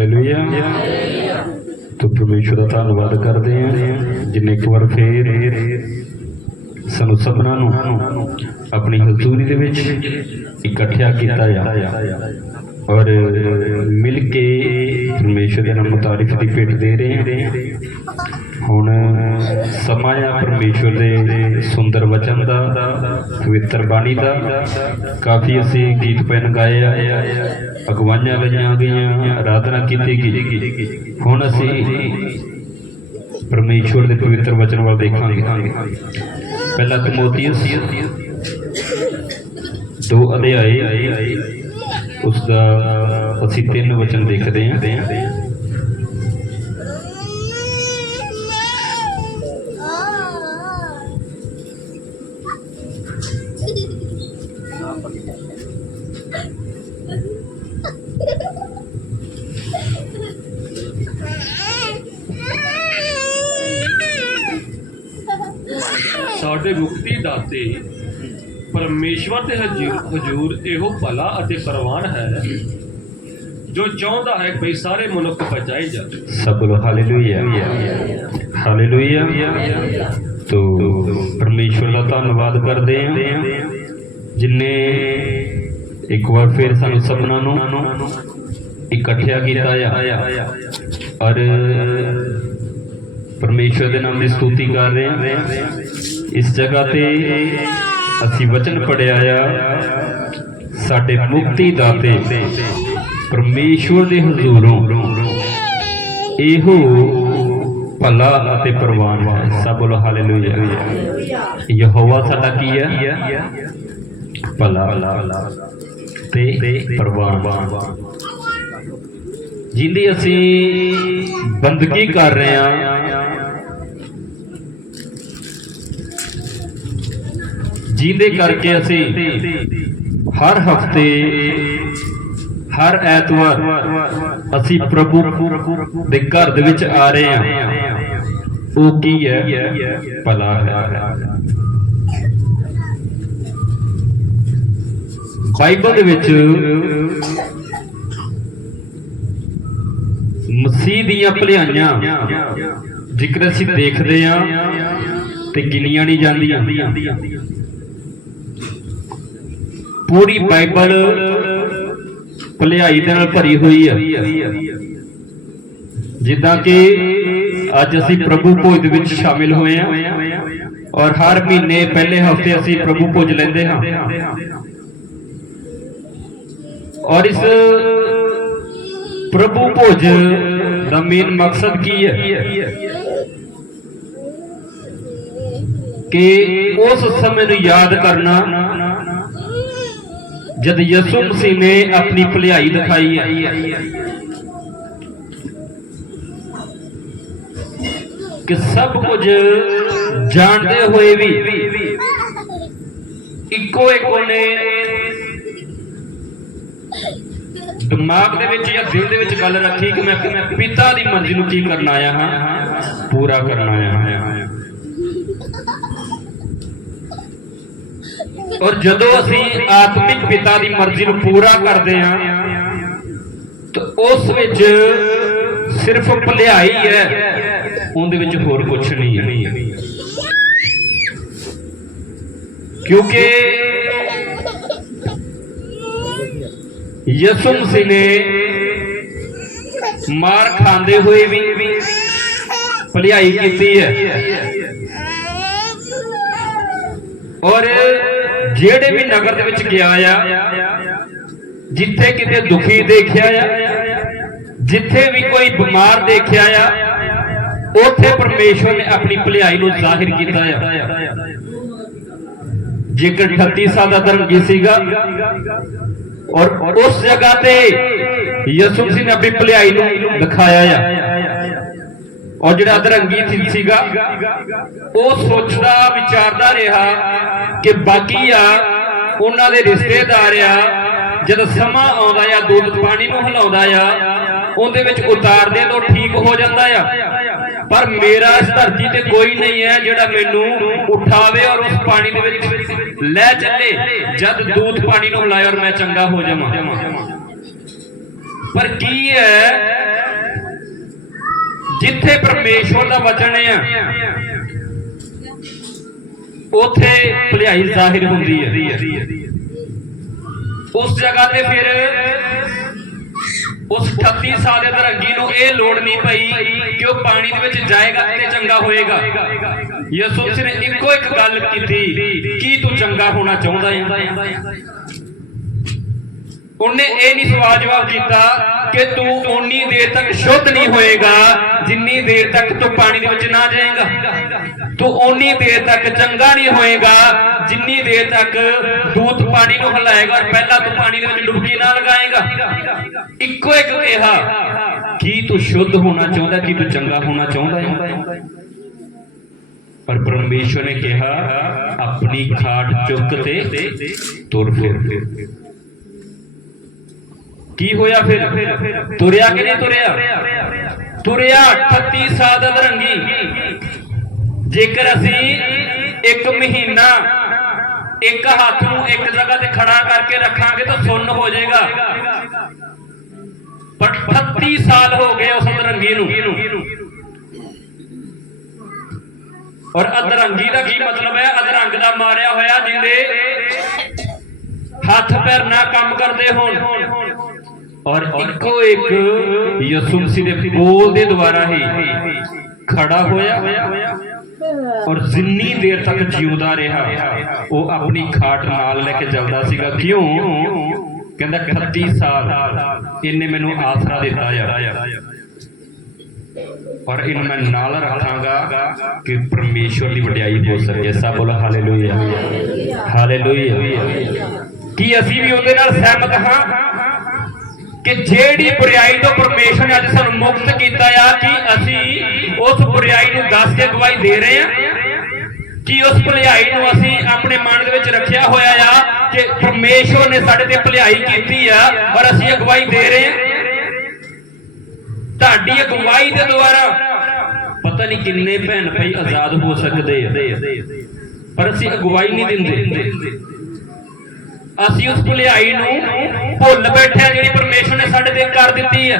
Hallelujah ਤੋ ਪਰਮੇਸ਼ਵਰ ਦਾ ਧੰਨਵਾਦ ਕਰਦੇ ਹਾਂ। ਜਿਨੇ ਇੱਕ ਵਾਰ ਫੇਰ ਸਾਨੂੰ ਸਭਨਾਂ ਨੂੰ ਆਪਣੀ ਹਜ਼ੂਰੀ ਦੇ ਵਿੱਚ ਇਕੱਠਿਆ ਕੀਤਾ ਆ ਔਰ ਮਿਲ ਕੇ ਪਰਮੇਸ਼ਵਰ ਦੇ ਨਾਮ ਤਾਰੀਫ ਦੀ ਭੇਟ ਦੇ ਰਹੇ ਹਾਂ। ਹੁਣ ਸਮਾਂ ਆ ਪਰਮੇਸ਼ਵਰ ਦੇ ਸੁੰਦਰ ਵਚਨ ਦਾ, ਪਵਿੱਤਰ ਬਾਣੀ ਦਾ। ਕਾਫੀ ਅਸੀਂ ਗੀਤ ਪੈਨ ਗਾਏ ਆ। ਅਗਵਾਈਆਂ ਲਈਆਂ ਗਈਆਂ ਆਰਾਧਨਾ ਕੀਤੀ ਗਈ ਹੁਣ ਅਸੀਂ ਪਰਮੇਸ਼ਵਰ ਦੇ ਪਵਿੱਤਰ ਵਚਨ ਵੱਲ ਦੇਖਾਂਗੇ ਪਹਿਲਾ ਤਮੋਥੀਅਸ ਦੋ ਅਧਿਆਏ ਉਸ ਦਾ ਅਸੀਂ ਤਿੰਨ ਵਚਨ ਦੇਖਦੇ ਹਾਂ ਅਤੇ ਮੁਕਤੀ ਦਾਤੇ। ਪਰਮੇਸ਼ਵਰ ਤੇ ਹਜੂਰ ਇਹੋ ਭਲਾ ਅਤੇ ਪਰਵਾਨ ਹੈ। ਜੋ ਚਾਹੁੰਦਾ ਹੈ ਕਿ ਸਾਰੇ ਮਨੁੱਖ ਬਚਾਏ ਜਾਣ। ਸਭ ਪਰਮੇਸ਼ਵਰ ਦਾ ਧੰਨਵਾਦ ਕਰਦੇ ਹਾਂ। ਜਿਨੇ ਇੱਕ ਵਾਰ ਫਿਰ ਸਾਨੂੰ ਸਪਨਾ ਨੂੰ ਇਕੱਠਿਆ ਕੀਤਾ ਆ। ਔਰ ਪਰਮੇਸ਼ਵਰ ਦੇ ਨਾਮ ਦੀ ਸਤੁਤੀ ਕਰ ਰਹੇ ਹਾਂ। ਇਸ ਜਗ੍ਹਾ ਤੇ ਅਸੀਂ ਵਚਨ ਪੜਿਆ ਆ, ਸਾਡੇ ਮੁਕਤੀ ਦਾਤੇ ਪਰਮੇਸ਼ਵਰ ਦੇ ਹਜ਼ੂਰੋਂ ਇਹੋ ਭਲਾ ਅਤੇ ਪ੍ਰਵਾਨ ਹੈ ਸਭ ਬੋਲੋ ਹਾਲੇਲੂਇਆ ਯਹੋਵਾ ਸਾਡਾ ਕੀ ਹੈ ਭਲਾ ਤੇ ਪ੍ਰਵਾਨ। ਜਿੰਦੀ ਅਸੀਂ ਬੰਦਗੀ ਕਰ ਰਹੇ ਹਾਂ ਜਿਹਦੇ ਕਰਕੇ ਅਸੀਂ ਹਰ ਹਫ਼ਤੇ, ਹਰ ਐਤਵਾਰ ਅਸੀਂ ਪ੍ਰਭੂ ਦੇ ਘਰ ਦੇ ਵਿੱਚ ਆ ਰਹੇ ਹਾਂ। ਉਹ ਕੀ ਹੈ? ਭਲਾ ਹੈ। ਬਾਈਬਲ ਦੇ ਵਿੱਚ ਮਸੀਹ ਦੀਆਂ ਭਲਾਈਆਂ ਜ਼ਿਕਰ ਅਸੀਂ ਦੇਖਦੇ ਹਾਂ ਤੇ ਗਿਣੀਆਂ ਨਹੀਂ ਜਾਂਦੀਆਂ। ਪੂਰੀ ਬਾਈਬਲ ਭਲਾਈ ਦੇ ਨਾਲ ਭਰੀ ਹੋਈ ਹੈ ਜਿੱਦਾਂ ਕਿ ਅੱਜ ਅਸੀਂ ਪ੍ਰਭੂ ਭੋਜ ਦੇ ਵਿੱਚ ਸ਼ਾਮਿਲ ਹੋਏ ਹਾਂ ਔਰ ਹਰ ਮਹੀਨੇ ਪਹਿਲੇ ਹਫ਼ਤੇ ਅਸੀਂ ਪ੍ਰਭੂ ਭੋਜ ਲੈਂਦੇ ਹਾਂ। ਔਰ ਇਸ ਪ੍ਰਭੂ ਭੋਜ ਦਾ ਮੇਨ ਮਕਸਦ ਕੀ ਹੈ? ਕਿ ਉਸ ਸਮੇਂ ਨੂੰ ਯਾਦ ਕਰਨਾ ਜਦ ਯਿਸੂ ਮਸੀਹ ਨੇ ਆਪਣੀ ਭਲਾਈ ਦਿਖਾਈ ਹੈ। ਕਿ ਸਭ ਕੁਝ ਜਾਣਦੇ ਹੋਏ ਵੀ ਇੱਕੋ ਇੱਕ ਉਹਨੇ ਦਿਮਾਗ ਦੇ ਵਿੱਚ ਜਾਂ ਦਿਲ ਦੇ ਵਿੱਚ ਗੱਲ ਰੱਖੀ ਕਿ ਮੈਂ ਮੈਂ ਪਿਤਾ ਦੀ ਮਰਜ਼ੀ ਨੂੰ ਕੀ ਕਰਨ ਆਇਆ ਹਾਂ? ਪੂਰਾ ਕਰਨ ਆਇਆ ਹਾਂ। ਔਰ ਜਦੋਂ ਅਸੀਂ ਆਤਮਿਕ ਪਿਤਾ ਦੀ ਮਰਜ਼ੀ ਨੂੰ ਪੂਰਾ ਕਰਦੇ ਹਾਂ, ਤਾਂ ਉਸ ਵਿੱਚ ਸਿਰਫ ਭਲਾਈ ਹੈ, ਉਹਦੇ ਵਿੱਚ ਹੋਰ ਕੁਝ ਨਹੀਂ ਹੈ। ਕਿਉਂਕਿ ਯਿਸੂ ਮਸੀਹ ਨੇ ਮਾਰ ਖਾਂਦੇ ਹੋਏ ਵੀ ਭਲਾਈ ਕੀਤੀ ਹੈ। ਔਰ ਜਿਹੜੇ ਵੀ ਨਗਰ ਦੇ ਵਿੱਚ ਗਿਆ ਆ, ਜਿੱਥੇ ਕਿਤੇ ਦੁਖੀ ਦੇਖਿਆ ਆ, ਜਿੱਥੇ ਵੀ ਕੋਈ ਬਿਮਾਰ ਦੇਖਿਆ ਆ, ਉੱਥੇ ਪਰਮੇਸ਼ਵਰ ਨੇ ਆਪਣੀ ਭਲਾਈ ਨੂੰ ਜ਼ਾਹਿਰ ਕੀਤਾ ਆ। ਜੇਕਰ 38 ਸਾਲ ਦਾ ਧਰਮਗੀ ਸੀਗਾ, ਔਰ ਉਸ ਜਗ੍ਹਾ ਤੇ ਯਿਸੂ ਮਸੀਹ ਨੇ ਆਪਣੀ ਭਲਾਈ ਨੂੰ ਦਿਖਾਇਆ ਆ। ਔਰ ਜਿਹੜਾ ਅਧਰੰਗੀ ਸੀਗਾ, ਉਹ ਸੋਚਦਾ, ਵਿਚਾਰਦਾ ਰਿਹਾ ਕਿ ਬਾਕੀ ਆ, ਉਹਨਾਂ ਦੇ ਰਿਸ਼ਤੇਦਾਰ ਆ, ਜਦ ਸਮਾਂ ਆਉਂਦਾ ਆ ਦੁੱਧ ਪਾਣੀ ਨੂੰ ਹਿਲਾਉਂਦਾ ਆ, ਉਹਦੇ ਵਿੱਚ ਉਤਾਰਦੇ ਤੋਂ ਠੀਕ ਹੋ ਜਾਂਦਾ ਆ। ਪਰ ਮੇਰਾ ਇਸ ਧਰਤੀ ਤੇ ਕੋਈ ਨਹੀਂ ਹੈ ਜਿਹੜਾ ਮੈਨੂੰ ਉਠਾਵੇ ਔਰ ਉਸ ਪਾਣੀ ਦੇ ਵਿੱਚ ਲੈ ਚੱਲੇ, ਜਦ ਦੂਤ ਪਾਣੀ ਨੂੰ ਹਿਲਾਏ ਔਰ ਮੈਂ ਚੰਗਾ ਹੋ ਜਾਵਾਂ। ਪਰ ਕੀ ਹੈ ਜਿੱਥੇ ਪਰਮੇਸ਼ਵਰ ਦਾ ਵਚਨ ਆ, ਉਥੇ ਭਲਾਈ ਜ਼ਾਹਿਰ ਹੁੰਦੀ ਹੈ ਉਸ ਜਗ੍ਹਾ ਤੇ ਫਿਰ ਉਸ 38 ਸਾਲ ਦੇ ਦਰੰਗੀ ਨੂੰ ਇਹ ਲੋੜ ਨਹੀਂ ਪਈ ਕਿ ਉਹ ਪਾਣੀ ਦੇ ਵਿੱਚ ਜਾਏਗਾ ਤੇ ਚੰਗਾ ਹੋਏਗਾ। ਯਿਸੂ ਨੇ ਇੱਕੋ ਇੱਕ ਗੱਲ ਕੀਤੀ, ਕੀ ਤੂੰ ਚੰਗਾ ਹੋਣਾ ਚਾਹੁੰਦਾ ਹੈ ਉਹਨੇ ਇਹ ਨਹੀਂ ਸਵਾਲ ਜਵਾਬ ਕੀਤਾ ਕਿ ਤੂੰ ਓਨੀ ਦੇਰ ਤੱਕ ਸ਼ੁੱਧ ਨਹੀਂ ਹੋਏਗਾ, ਜਿੰਨੀ ਦੇਰ ਤੱਕ ਤੂੰ ਪਾਣੀ ਦੇ ਵਿੱਚ ਨਾ ਜਾਏਗਾ। ਤੂੰ ਓਨੀ ਦੇਰ ਤੱਕ ਚੰਗਾ ਨਹੀਂ ਹੋਏਗਾ, ਜਿੰਨੀ ਦੇਰ ਤੱਕ ਦੂਤ ਪਾਣੀ ਨੂੰ ਹਿਲਾਏਗਾ ਔਰ ਪਹਿਲਾਂ ਤੂੰ ਪਾਣੀ ਦੇ ਵਿੱਚ ਡੁਬਕੀ ਨਾ ਲਗਾਏਗਾ। ਇੱਕੋ ਇੱਕ ਕਿਹਾ, ਕੀ ਤੂੰ ਸ਼ੁੱਧ ਹੋਣਾ ਚਾਹੁੰਦਾ, ਕੀ ਤੂੰ ਚੰਗਾ ਹੋਣਾ ਚਾਹੁੰਦਾ ਹੈ? ਪਰ ਪਰਮੇਸ਼ਵਰ ਨੇ ਕਿਹਾ, ਆਪਣੀ ਖਾਟ ਚੁੱਕ ਤੇ ਤੁਰ ਫਿਰ। ਕੀ ਹੋਇਆ ਫਿਰ? ਤੁਰਿਆ ਕਿ ਨਹੀਂ ਤੁਰਿਆ? ਤੁਰਿਆ 38 ਸਾਲ ਦਾ ਜੇਕਰ ਅਸੀਂ ਇੱਕ ਮਹੀਨਾ ਇੱਕ ਹੱਥ ਨੂੰ ਇੱਕ ਜਗ੍ਹਾ ਤੇ ਖੜਾ ਕਰਕੇ ਰੱਖਾਂਗੇ ਤਾਂ ਸੁੰਨ ਹੋ ਜਾਏਗਾ। ਪਰ 38 ਸਾਲ ਹੋ ਗਏ ਉਸ ਦਰੰਗੀ ਨੂੰ। ਔਰ ਅਧਰੰਗੀ ਦਾ ਕੀ ਮਤਲਬ ਹੈ? ਅਧਰੰਗ ਦਾ ਮਾਰਿਆ ਹੋਇਆ ਜਿੰਦੇ ਹੱਥ ਪੈਰ ਨਾ ਕੰਮ ਕਰਦੇ ਹੋਣ। ਔਰ ਇੱਕੋ ਇੱਕ ਯਿਸੂ ਮਸੀਹ ਦੇ ਬੋਲ ਦੇ ਦੁਆਰਾ ਹੀ ਖੜਾ ਹੋਇਆ ਔਰ ਜਿੰਨੀ ਦੇਰ ਤੱਕ ਜਿਉਂਦਾ ਰਿਹਾ ਉਹ ਆਪਣੀ ਖਾਟ ਨਾਲ ਲੈ ਕੇ ਚੱਲਦਾ ਸੀਗਾ। ਕਿਉਂ? ਕਹਿੰਦਾ 38 ਸਾਲ ਇਹਨੇ ਮੈਨੂੰ ਆਸਰਾ ਦਿੱਤਾ ਯਾਰ ਔਰ ਇਹਨੂੰ ਮੈਂ ਨਾਲ ਰੱਖਾਂਗਾ ਕਿ ਪਰਮੇਸ਼ਵਰ ਦੀ ਵਡਿਆਈ ਹੋ ਸਕੇ। ਸਭ ਬੋਲੋ ਹਾਲੇਲੂਇਆ। ਹਾਲੇਲੂਇਆ। ਕੀ ਅਸੀਂ ਵੀ ਉਹਦੇ ਨਾਲ ਸਹਿਮਤ ਹਾਂ? ਕਿ ਜਿਹੜੀ ਬੁਰਾਈ ਤੋਂ ਪਰਮੇਸ਼ਵਰ ਨੇ ਅੱਜ ਸਾਨੂੰ ਮੁਕਤ ਕੀਤਾ ਆ, ਕਿ ਅਸੀਂ ਉਸ ਬੁਰਾਈ ਨੂੰ ਦੱਸ ਕੇ ਗਵਾਹੀ ਦੇ ਰਹੇ ਹਾਂ ਕਿ ਉਸ ਭਲਾਈ ਨੂੰ ਅਸੀਂ ਆਪਣੇ ਮਨ ਦੇ ਵਿੱਚ ਰੱਖਿਆ ਹੋਇਆ ਆ ਕਿ ਪਰਮੇਸ਼ਵਰ ਨੇ ਸਾਡੇ ਤੇ ਭਲਾਈ ਕੀਤੀ ਆ ਔਰ ਅਸੀਂ ਅਗਵਾਈ ਦੇ ਰਹੇ ਹਾਂ ਤੁਹਾਡੀ ਅਗਵਾਈ ਦੇ ਦੁਆਰਾ ਪਤਾ ਨਹੀਂ ਕਿੰਨੇ ਭੈਣ ਭਾਈ ਆਜ਼ਾਦ ਹੋ ਸਕਦੇ ਆ, ਪਰ ਅਸੀਂ ਅਗਵਾਈ ਨਹੀਂ ਦਿੰਦੇ। ਅਸੀਂ ਉਸ ਭਲਾਈ ਨੂੰ ਭੁੱਲ ਬੈਠੇ ਆ ਜਿਹੜੀ ਪਰਮੇਸ਼ਰ ਨੇ ਸਾਡੇ ਤੇ ਕਰ ਦਿੱਤੀ ਹੈ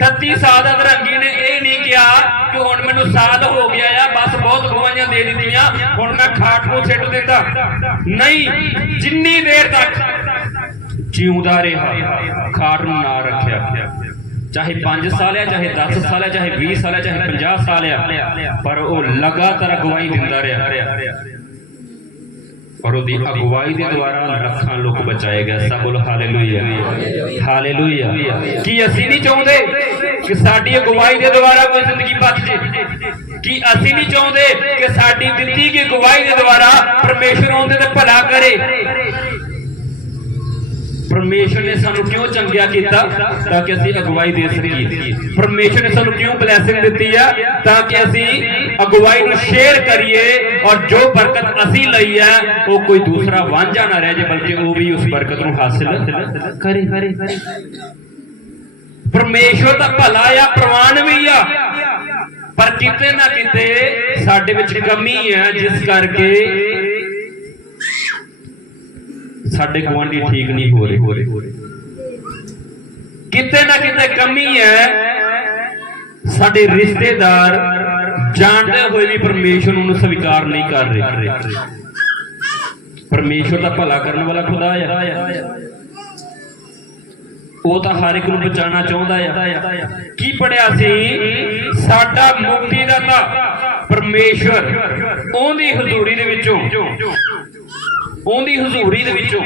38 ਸਾਲ ਦਾ ਦਰੰਗੀ ਨੇ ਇਹ ਨਹੀਂ ਕਿਹਾ ਕਿ ਹੁਣ ਮੈਨੂੰ ਸਾਲ ਹੋ ਗਿਆ ਆ, ਬਸ ਬਹੁਤ ਗਵਾਈਆਂ ਦੇ ਦਿੱਤੀਆਂ, ਹੁਣ ਮੈਂ ਖਾਟ ਨੂੰ ਛੱਡ ਦਿੱਤਾ ਨਹੀਂ, ਜਿੰਨੀ ਦੇਰ ਤੱਕ ਜਿਉਂਦਾ ਰਿਹਾ, ਖਾਟ ਨੂੰ ਨਾ ਰੱਖਿਆ। ਚਾਹੇ 5 ਸਾਲ ਆ, ਚਾਹੇ 10 ਸਾਲ ਆ, ਚਾਹੇ 20 ਸਾਲ ਆ, ਚਾਹੇ 50 ਸਾਲ ਆ, ਪਰ ਉਹ ਲਗਾਤਾਰ ਗਵਾਹੀ ਦਿੰਦਾ ਰਿਹਾ। ਔਰ ਉਹਦੀ ਅਗਵਾਈ ਦੇ ਦੁਆਰਾ ਲੱਖਾਂ ਲੋਕ ਬਚਾਏ ਗਏ। ਸਭ ਬੋਲ ਹਾਲੇਲੂਇਆ। ਹਾਲੇਲੂਇਆ। ਕੀ ਅਸੀਂ ਨਹੀਂ ਚਾਹੁੰਦੇ ਕਿ ਸਾਡੀ ਅਗਵਾਈ ਦੇ ਦੁਆਰਾ ਕੋਈ ਜ਼ਿੰਦਗੀ ਬਚ ਜੇ? ਕੀ ਅਸੀਂ ਨਹੀਂ ਚਾਹੁੰਦੇ ਕਿ ਸਾਡੀ ਦਿੱਤੀ ਗਈ ਅਗਵਾਈ ਦੇ ਦੁਆਰਾ ਪਰਮੇਸ਼ਰ ਉਹਦੇ ਤੇ ਭਲਾ ਕਰੇ? ਪਰਮੇਸ਼ਰ ਨੇ ਸਾਨੂੰ ਕਿਉਂ ਚੰਗਿਆ ਕੀਤਾ? ਤਾਂ ਕਿ ਅਸੀਂ ਅਗਵਾਈ ਦੇ ਸਕੀਏ। ਪਰਮੇਸ਼ਰ ਨੇ ਸਾਨੂੰ ਕਿਉਂ ਬਲੇਸਿੰਗ ਦਿੱਤੀ ਆ? ਤਾਂ ਕਿ ਅਸੀਂ ਅਗਵਾਈ ਨੂੰ ਸ਼ੇਅਰ ਕਰੀਏ ਔਰ ਜੋ ਬਰਕਤ ਅਸੀਂ ਲਈ ਆ, ਉਹ ਕੋਈ ਦੂਸਰਾ ਵਾਂਝਾ ਨਾ ਰਹਿ ਜੇ ਬਲਕਿ ਉਹ ਵੀ ਉਸ ਬਰਕਤ ਨੂੰ ਹਾਸਿਲ ਕਰੇ। ਕਰੇ ਪਰਮੇਸ਼ਰ ਦਾ ਭਲਾ ਆ, ਪ੍ਰਵਾਨ ਵੀ ਆ। ਪਰ ਕਿਤੇ ਨਾ ਕਿਤੇ ਸਾਡੇ ਵਿੱਚ ਕਮੀ ਹੈ ਜਿਸ ਕਰਕੇ ਸਾਡੇ ਗੁਆਂਢੀ ਠੀਕ ਨਹੀਂ ਹੋ ਰਹੇ। ਕਿਤੇ ਨਾ ਕਿਤੇ ਕਮੀ ਹੈ। ਸਾਡੇ ਰਿਸ਼ਤੇਦਾਰ ਜਾਣਦੇ ਹੋਏ ਵੀ ਪਰਮੇਸ਼ਰ ਨੂੰ ਸਵੀਕਾਰ ਨਹੀਂ ਕਰ ਰਹੇ। ਪਰਮੇਸ਼ਰ ਦਾ ਭਲਾ ਕਰਨ ਵਾਲਾ ਖੁਦਾ ਹੈ ਉਹ ਤਾਂ ਹਰ ਇੱਕ ਨੂੰ ਬਚਾਉਣਾ ਚਾਹੁੰਦਾ ਹੈ ਕੀ ਪੜਿਆ ਸੀ? ਸਾਡਾ ਮੁਕਤੀ ਦਾਤਾ ਪਰਮੇਸ਼ਰ ਉਹਦੀ ਹਜ਼ੂਰੀ ਦੇ ਵਿੱਚੋਂ ਉਹਦੀ ਹਜ਼ੂਰੀ ਦੇ ਵਿੱਚੋਂ।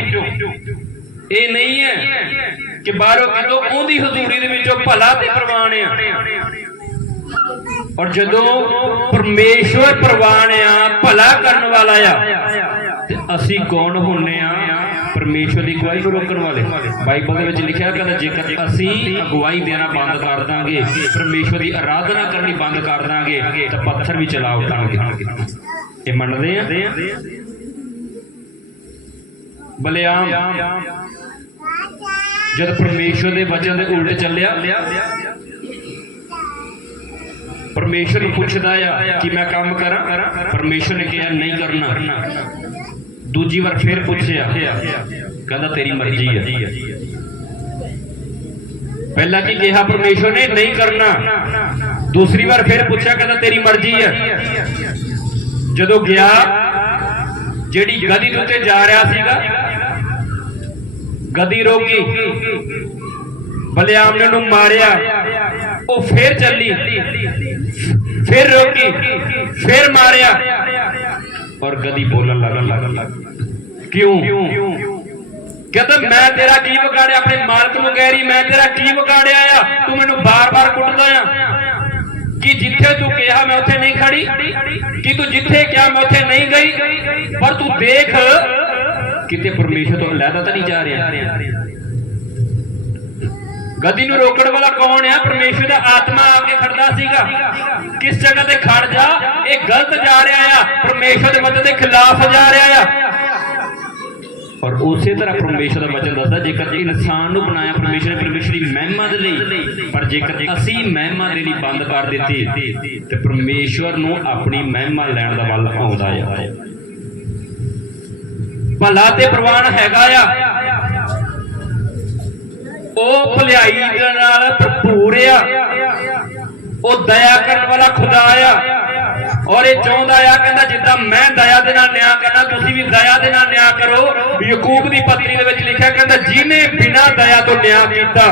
ਇਹ ਨਹੀਂ ਹੈ ਕਿ ਬਾਹਰੋਂ ਕਿਤੋਂ ਉਹਦੀ ਹਜ਼ੂਰੀ ਦੇ ਵਿੱਚੋਂ ਭਲਾ ਤੇ ਪ੍ਰਵਾਨ ਆ। ਔਰ ਜਦੋਂ ਪਰਮੇਸ਼ਵਰ ਪ੍ਰਵਾਨ ਆ, ਭਲਾ ਕਰਨ ਵਾਲਾ ਆ, ਤੇ ਅਸੀਂ ਕੌਣ ਹੁੰਨੇ ਆ? ਪਰਮੇਸ਼ਵਰ ਦੀ ਅਗਵਾਈ ਨੂੰ ਰੋਕਣ ਵਾਲੇ। ਬਾਈਬਲ ਦੇ ਵਿੱਚ ਲਿਖਿਆ ਕਹਿੰਦਾ, ਜੇਕਰ ਅਸੀਂ ਅਗਵਾਈ ਦੇਣਾ ਬੰਦ ਕਰ ਦਾਂਗੇ, ਪਰਮੇਸ਼ਵਰ ਦੀ ਆਰਾਧਨਾ ਕਰਨੀ ਬੰਦ ਕਰ ਦਾਂਗੇ, ਤਾਂ ਪੱਥਰ ਵੀ ਚਲਾ ਉਠਾਂਗੇ ਇਹ ਮੰਨਦੇ ਆ? ਬਲਿਆਮ। ਜਦ ਪਰਮੇਸ਼ਵਰ ਦੇ ਵਚਨ ਦੇ ਉਲਟ ਚੱਲਿਆ, ਪਰਮੇਸ਼ਵਰ ਨੂੰ ਪੁੱਛਦਾ ਆ ਕਿ ਮੈਂ ਕੰਮ ਕਰਾਂ? ਪਰਮੇਸ਼ਵਰ ਨੇ ਕਿਹਾ, ਨਹੀਂ ਕਰਨਾ। ਦੂਜੀ ਵਾਰ ਫੇਰ ਪੁੱਛਿਆ, ਕਹਿੰਦਾ, ਤੇਰੀ ਮਰਜ਼ੀ ਹੈ ਪਹਿਲਾਂ ਕੀ ਕਿਹਾ ਪਰਮੇਸ਼ਵਰ ਨੇ? ਨਹੀਂ ਕਰਨਾ। ਦੂਸਰੀ ਵਾਰ ਫੇਰ ਪੁੱਛਿਆ, ਕਹਿੰਦਾ, ਤੇਰੀ ਮਰਜ਼ੀ ਹੈ ਜਦੋਂ ਗਿਆ, ਜਿਹੜੀ ਗਦੀ ਦੇ ਉੱਤੇ ਜਾ ਰਿਹਾ ਸੀਗਾ ਗਦੀ ਰੋਕੀ ਬਲਿਆਮ ਨੇ ਉਹਨੂੰ ਮਾਰਿਆ। ਉਹ ਫੇਰ ਚੱਲੀ। ਫਿਰ ਰੋਕੀ ਫਿਰ ਮਾਰਿਆ। ਔਰ ਗਦੀ ਬੋਲਣ ਲੱਗ। ਕਿਉਂ? ਕਹਿੰਦਾ, ਮੈਂ ਤੇਰਾ ਕੀ ਵਿਗਾੜਿਆ? ਆਪਣੇ ਮਾਲਕ ਨੂੰ ਕਹਿ ਰਹੀ, ਮੈਂ ਤੇਰਾ ਕੀ ਵਿਗਾੜਿਆ ਆ? ਤੂੰ ਮੈਨੂੰ ਬਾਰ-ਬਾਰ ਕੁੱਟਦਾ ਆ। ਕਿ ਜਿੱਥੇ ਤੂੰ ਕਿਹਾ ਮੈਂ ਉੱਥੇ ਨਹੀਂ ਖੜੀ? ਕਿ ਤੂੰ ਜਿੱਥੇ ਕਿਹਾ ਮੈਂ ਉੱਥੇ ਨਹੀਂ ਗਈ? ਪਰ ਤੂੰ ਦੇਖ ਕਿਤੇ ਪਰਮੇਸ਼ਰ ਤੋਂ ਅਲੱਗਾ ਤਾਂ ਨਹੀਂ ਜਾ ਰਿਹਾ। ਗਦੀ ਨੂੰ ਰੋਕਣ ਵਾਲਾ ਕੌਣ ਆ? ਪਰਮੇਸ਼ਰ ਦਾ ਆਤਮਾ ਆ ਕੇ ਖੜਦਾ ਸੀਗਾ। ਕਿਸ ਜਗ੍ਹਾ ਤੇ ਖੜ ਜਾ? ਇਹ ਗਲਤ ਜਾ ਰਿਹਾ ਆ। ਪਰਮੇਸ਼ਰ ਦੇ ਵਚਨ ਦੇ ਖਿਲਾਫ ਜਾ ਰਿਹਾ ਆ। ਔਰ ਉਸੇ ਤਰ੍ਹਾਂ ਪਰਮੇਸ਼ਰ ਦਾ ਵਚਨ ਦੱਸਦਾ, ਜੇਕਰ ਇਨਸਾਨ ਨੂੰ ਬਣਾਇਆ ਪਰਮੇਸ਼ਰ ਨੇ ਪਰਮੇਸ਼ਰ ਦੀ ਮਹਿਮਾ ਦੇ ਲਈ, ਪਰ ਜੇਕਰ ਅਸੀਂ ਮਹਿਮਾ ਦੇਣੀ ਬੰਦ ਕਰ ਦਿੱਤੀ, ਤੇ ਪਰਮੇਸ਼ਰ ਨੂੰ ਆਪਣੀ ਮਹਿਮਾ ਲੈਣ ਦਾ ਵੱਲ ਆਉਂਦਾ ਆ। ਭਲਾ ਤੇ ਪ੍ਰਵਾਨ ਹੈਗਾ ਆ। ਉਹ ਭਲਾਈ ਦੇ ਨਾਲ ਭਰਪੂਰ ਆ। ਉਹ ਦਇਆ ਕਰਨ ਵਾਲਾ ਖੁਦਾ ਆ। ਔਰ ਇਹ ਚਾਹੁੰਦਾ ਆ, ਕਹਿੰਦਾ ਜਿੱਦਾਂ ਮੈਂ ਦਇਆ ਦੇ ਨਾਲ ਨਿਆਂ ਕਰਨਾ, ਤੁਸੀਂ ਵੀ ਦਇਆ ਦੇ ਨਾਲ ਨਿਆਂ ਕਰੋ। ਯਾਕੂਬ ਦੀ ਪੱਤਰੀ ਦੇ ਵਿੱਚ ਲਿਖਿਆ, ਕਹਿੰਦਾ ਜਿਹਨੇ ਬਿਨਾਂ ਦਇਆ ਤੋਂ ਨਿਆਂ ਕੀਤਾ,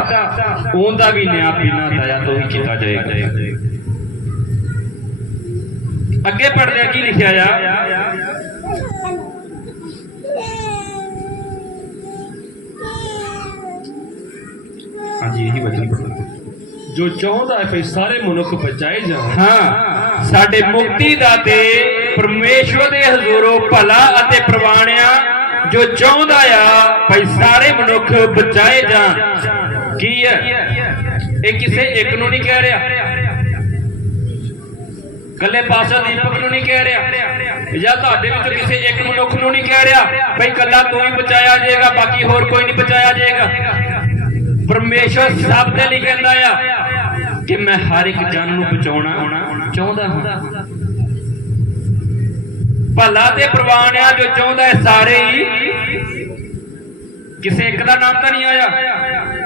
ਉਹਦਾ ਵੀ ਨਿਆਂ ਬਿਨਾਂ ਦਇਆ ਤੋਂ ਹੀ ਕੀਤਾ ਜਾਏਗਾ। ਅੱਗੇ ਪੜ੍ਹਦੇ ਆ, ਕੀ ਲਿਖਿਆ ਆ? ਹਾਂਜੀ ਇਹੀ ਵਚਨ ਜੋ ਚਾਹੁੰਦਾ ਹੈ ਕਿ ਸਾਰੇ ਮਨੁੱਖ ਬਚਾਏ ਜਾਣ। ਹਾਂ ਸਾਡੇ ਮੁਕਤੀ ਦਾਤੇ ਪਰਮੇਸ਼ਵਰ ਦੇ ਹਜ਼ੂਰੋਂ ਭਲਾ ਅਤੇ ਪ੍ਰਵਾਨਿਆ ਜੋ ਚਾਹੁੰਦਾ ਆ ਭਈ ਸਾਰੇ ਮਨੁੱਖ ਬਚਾਏ ਜਾਣ। ਕੀ ਹੈ? ਇਹ ਕਿਸੇ ਇੱਕ ਨੂੰ ਨਹੀਂ ਕਹਿ ਰਿਹਾ। ਕੱਲੇ ਪਾਸਾ ਦੀਪਕ ਨੂੰ ਨਹੀਂ ਕਹਿ ਰਿਹਾ। ਜਾਂ ਤੁਹਾਡੇ ਵਿੱਚੋਂ ਕਿਸੇ ਇੱਕ ਮਨੁੱਖ ਨੂੰ ਨਹੀਂ ਕਹਿ ਰਿਹਾ ਭਈ ਕੱਲਾ ਤੂੰ ਹੀ ਬਚਾਇਆ ਜਾਏਗਾ ਬਾਕੀ ਹੋਰ ਕੋਈ ਨਹੀਂ ਬਚਾਇਆ ਜਾਏਗਾ। ਪਰਮੇਸ਼ਵਰ ਸਭ ਦੇ ਲਈ ਕਹਿੰਦਾ ਆ ਕਿ ਮੈਂ ਹਰ ਇੱਕ ਜਨ ਨੂੰ ਬਚਾਉਣਾ ਚਾਹੁੰਦਾ ਹਾਂ। ਭਲਾ ਤੇ ਪ੍ਰਵਾਨ ਆ ਜੋ ਚਾਹੁੰਦਾ ਹੈ ਸਾਰੇ ਹੀ। ਕਿਸੇ ਇੱਕ ਦਾ ਨਾਮ ਤਾਂ ਨਹੀਂ ਆਇਆ।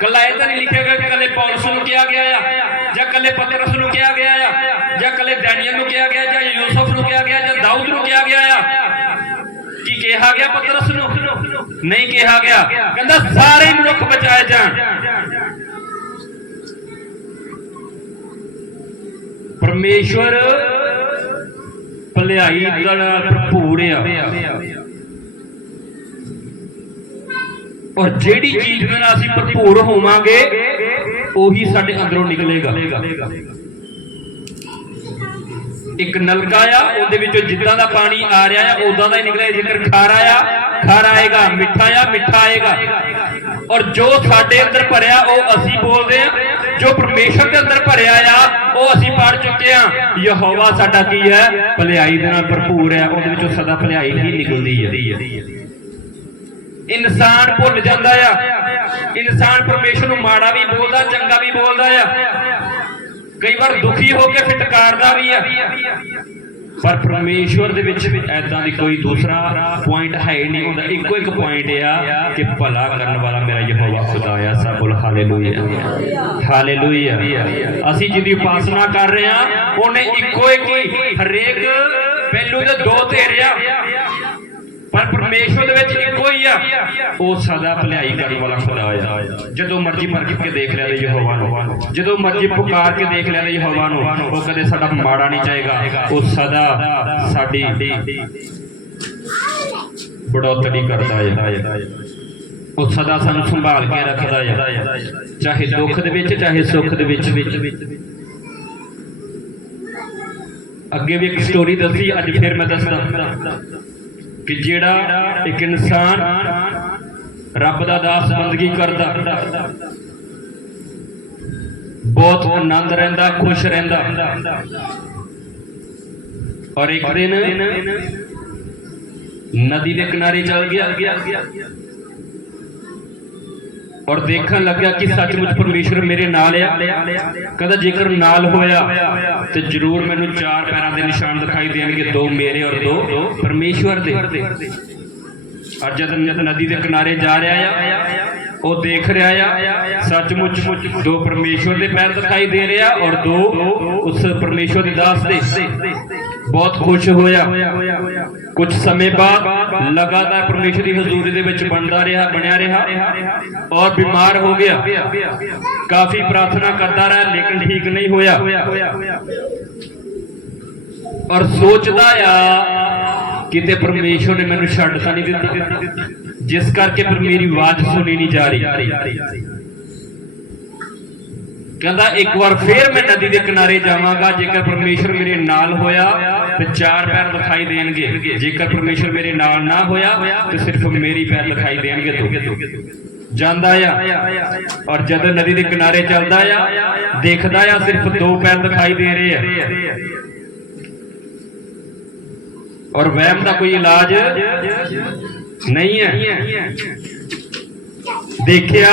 ਕੱਲਾ ਇਹ ਤਾਂ ਨਹੀਂ ਲਿਖਿਆ ਗਿਆ ਕਿ ਕੱਲੇ ਪੌਲਸ ਨੂੰ ਕਿਹਾ ਗਿਆ ਆ, ਜਾਂ ਕੱਲੇ ਪਤਰਸ ਨੂੰ ਕਿਹਾ ਗਿਆ ਆ, ਜਾਂ ਕੱਲੇ ਡੈਨੀਅਲ ਨੂੰ ਕਿਹਾ ਗਿਆ, ਜਾਂ ਯੂਸਫ ਨੂੰ ਕਿਹਾ ਗਿਆ, ਜਾਂ ਦਾਊਦ ਨੂੰ ਕਿਹਾ ਗਿਆ ਆ। ਕੀ ਕਿਹਾ ਗਿਆ ਪਤਰਸ ਨੂੰ? ਨਹੀਂ ਕਿਹਾ ਗਿਆ। ਕਹਿੰਦਾ ਸਾਰੇ ਮਨੁੱਖ ਬਚਾਏ ਜਾਣ। ਪਰਮੇਸ਼ਵਰ ਭਲਾਈ ਦਾ ਭਰਪੂਰ ਆ। ਔਰ ਜਿਹੜੀ ਚੀਜ਼ ਨਾਲ ਅਸੀਂ ਭਰਪੂਰ ਹੋਵਾਂਗੇ, ਉਹੀ ਸਾਡੇ ਅੰਦਰੋਂ ਨਿਕਲੇਗਾ। ਇੱਕ ਨਲਕਾ ਆ, ਉਹਦੇ ਵਿੱਚੋਂ ਜਿੱਦਾਂ ਦਾ ਪਾਣੀ ਆ ਰਿਹਾ ਆ ਉਦਾਂ ਦਾ ਹੀ ਨਿਕਲੇ ਜੇਕਰ ਖਾਰਾ ਆ, ਖਾਰਾ ਆਏਗਾ, ਮਿੱਠਾ ਆ, ਮਿੱਠਾ ਆਏਗਾ। ਔਰ ਜੋ ਸਾਡੇ ਅੰਦਰ ਭਰਿਆ, ਉਹ ਅਸੀਂ ਬੋਲਦੇ ਆ। ਜੋ ਪਰਮੇਸ਼ਰ ਦੇ ਅੰਦਰ ਭਰਿਆ ਆ, ਉਹ ਅਸੀਂ ਪੜ ਚੁੱਕੇ ਆ। ਯਹੋਵਾ ਸਾਡਾ ਕੀ ਹੈ? ਭਲਾਈ ਦੇ ਨਾਲ ਭਰਪੂਰ ਹੈ। ਉਹਦੇ ਵਿੱਚੋਂ ਸਦਾ ਭਲਾਈ ਹੀ ਨਿਕਲਦੀ ਹੈ ਇਨਸਾਨ ਭੁੱਲ ਜਾਂਦਾ ਆ। ਇਨਸਾਨ ਪਰਮੇਸ਼ਰ ਨੂੰ ਮਾੜਾ ਵੀ ਬੋਲਦਾ, ਚੰਗਾ ਵੀ ਬੋਲਦਾ ਆ। ਕਈ ਵਾਰ ਦੁਖੀ ਹੋ ਕੇ ਫਟਕਾਰਦਾ ਵੀ ਆ। ਪਰ ਪਰਮੇਸ਼ਵਰ ਦੇ ਵਿੱਚ ਐਦਾਂ ਦੀ ਕੋਈ ਦੂਸਰਾ ਪੁਆਇੰਟ ਹੈ ਨਹੀਂ ਹੁੰਦਾ। ਇੱਕੋ ਇੱਕ ਪੁਆਇੰਟ ਆ ਕਿ ਭਲਾ ਕਰਨ ਵਾਲਾ ਮੇਰਾ ਯਹੋਵਾ ਖੁਦਾ ਆ। ਸਭ ਬੋਲ ਹਾਲੇਲੂਇਆ ਹਾਲੇਲੂਇਆ ਅਸੀਂ ਜਿਹਦੀ ਉਪਾਸਨਾ ਕਰ ਰਹੇ ਆ ਉਹਨੇ ਇੱਕੋ ਇੱਕ ਹਰੇਕ ਪਹਿਲੂ ਦੇ ਦੋ ਧੇਰੇ ਆ ਪਰਮੇਸ਼ਵਰ ਦੇ ਵਿੱਚ ਇੱਕੋ ਹੀ ਆ। ਉਹ ਸਦਾ ਭਲਾਈ ਕਰਨ ਵਾਲਾ ਖੁਦਾ ਆ। ਜਦੋਂ ਮਰਜ਼ੀ ਮਰਜ਼ੀ ਕੇ ਦੇਖ ਲਿਆ ਯਹੋਵਾ ਨੂੰ। ਜਦੋਂ ਮਰਜ਼ੀ ਪੁਕਾਰ ਕੇ ਦੇਖ ਲਿਆ ਯਹੋਵਾ ਨੂੰ। ਉਹ ਕਦੇ ਸਾਡਾ ਮਾੜਾ ਨਹੀਂ ਚਾਹੇਗਾ। ਉਹ ਸਦਾ ਸਾਡੀ ਬੜੋਤਰੀ ਕਰਦਾ ਹੈ ਉਹ ਸਦਾ ਸਾਨੂੰ ਸੰਭਾਲ ਕੇ ਰੱਖਦਾ ਹੈ ਚਾਹੇ ਦੁੱਖ ਦੇ ਵਿੱਚ, ਚਾਹੇ ਸੁੱਖ ਦੇ ਵਿੱਚ। ਅੱਗੇ ਵੀ ਇੱਕ ਸਟੋਰੀ ਦੱਸੀ, ਅੱਜ ਫਿਰ ਮੈਂ ਦੱਸਦਾ। ਕਿ ਜਿਹੜਾ ਇੱਕ ਇਨਸਾਨ ਰੱਬ ਦਾ ਦਾਸ ਬੰਦਗੀ ਕਰਦਾ, ਬਹੁਤ ਆਨੰਦ ਰਹਿੰਦਾ, ਖੁਸ਼ ਰਹਿੰਦਾ। ਔਰ ਇੱਕ ਦਿਨ ਨਦੀ ਦੇ ਕਿਨਾਰੇ ਚਲ ਗਿਆ। ਔਰ ਦੇਖਣ ਲੱਗਿਆ ਕਿ ਸੱਚਮੁੱਚ ਪਰਮੇਸ਼ਰ ਮੇਰੇ ਨਾਲ ਆ। ਕਹਿੰਦਾ, ਜੇਕਰ ਨਾਲ ਹੋਇਆ ਤੇ ਜ਼ਰੂਰ ਮੈਨੂੰ ਚਾਰ ਪੈਰਾਂ ਦੇ ਨਿਸ਼ਾਨ ਦਿਖਾਈ ਦੇਣਗੇ, ਦੋ ਮੇਰੇ ਔਰ ਦੋ ਪਰਮੇਸ਼ਵਰ ਦੇ। ਅੱਜ ਜਦ ਨਦੀ ਦੇ ਕਿਨਾਰੇ ਜਾ ਰਿਹਾ ਆ ਉਹ ਦੇਖ ਰਿਹਾ ਆ, ਸੱਚਮੁੱਚ ਦੋ ਪਰਮੇਸ਼ਵਰ ਦੇ ਪੈਰ ਦਿਖਾਈ ਦੇ ਰਿਹਾ ਔਰ ਦੋ ਉਸ ਪਰਮੇਸ਼ਵਰ ਦੇ ਦਾਸ ਦੇ। ਬਹੁਤ ਖੁਸ਼ ਹੋਇਆ। ਕੁਝ ਸਮੇਂ ਬਾਅਦ ਲਗਾਤਾਰ ਪਰਮੇਸ਼ਰ ਦੀ ਹਜ਼ੂਰੀ ਦੇ ਵਿੱਚ ਬਣਦਾ ਰਿਹਾ, ਬਣਿਆ ਰਿਹਾ ਔਰ ਬਿਮਾਰ ਹੋ ਗਿਆ। ਕਾਫੀ ਪ੍ਰਾਰਥਨਾ ਕਰਦਾ ਰਿਹਾ, ਲੇਕਿਨ ਠੀਕ ਨਹੀਂ ਹੋਇਆ। ਔਰ ਸੋਚਦਾ ਆ, ਕਿਤੇ ਪਰਮੇਸ਼ਰ ਨੇ ਮੈਨੂੰ ਛੱਡ ਤਾਂ ਨਹੀਂ ਦਿੱਤਾ। ਜਿਸ ਕਰਕੇ ਪਰ ਮੇਰੀ ਆਵਾਜ਼ ਸੁਣੀ ਨਹੀਂ ਜਾ ਰਹੀ। ਕਹਿੰਦਾ, ਇੱਕ ਵਾਰ ਫੇਰ ਮੈਂ ਨਦੀ ਦੇ ਕਿਨਾਰੇ ਜਾਵਾਂਗਾ, ਜੇਕਰ ਪਰਮੇਸ਼ਰ ਮੇਰੇ ਨਾਲ ਹੋਇਆ, ਤੇ ਚਾਰ ਪੈਰ ਦਿਖਾਈ ਦੇਣਗੇ। ਜੇਕਰ ਪਰਮੇਸ਼ਰ ਮੇਰੇ ਨਾਲ ਨਾ ਹੋਇਆ, ਤੇ ਸਿਰਫ ਮੇਰੀ ਪੈਰ ਦਿਖਾਈ ਦੇਣਗੇ ਦੋ ਜਾਂਦਾ ਆ, ਔਰ ਜਦ ਨਦੀ ਦੇ ਕਿਨਾਰੇ ਚੱਲਦਾ ਆ, ਦੇਖਦਾ ਆ, ਸਿਰਫ ਦੋ ਪੈਰ ਦਿਖਾਈ ਦੇ ਰਹੇ ਆ। ਔਰ ਵਹਿਮ ਦਾ ਕੋਈ ਇਲਾਜ ਨਹੀਂ ਹੈ। ਦੇਖਿਆ,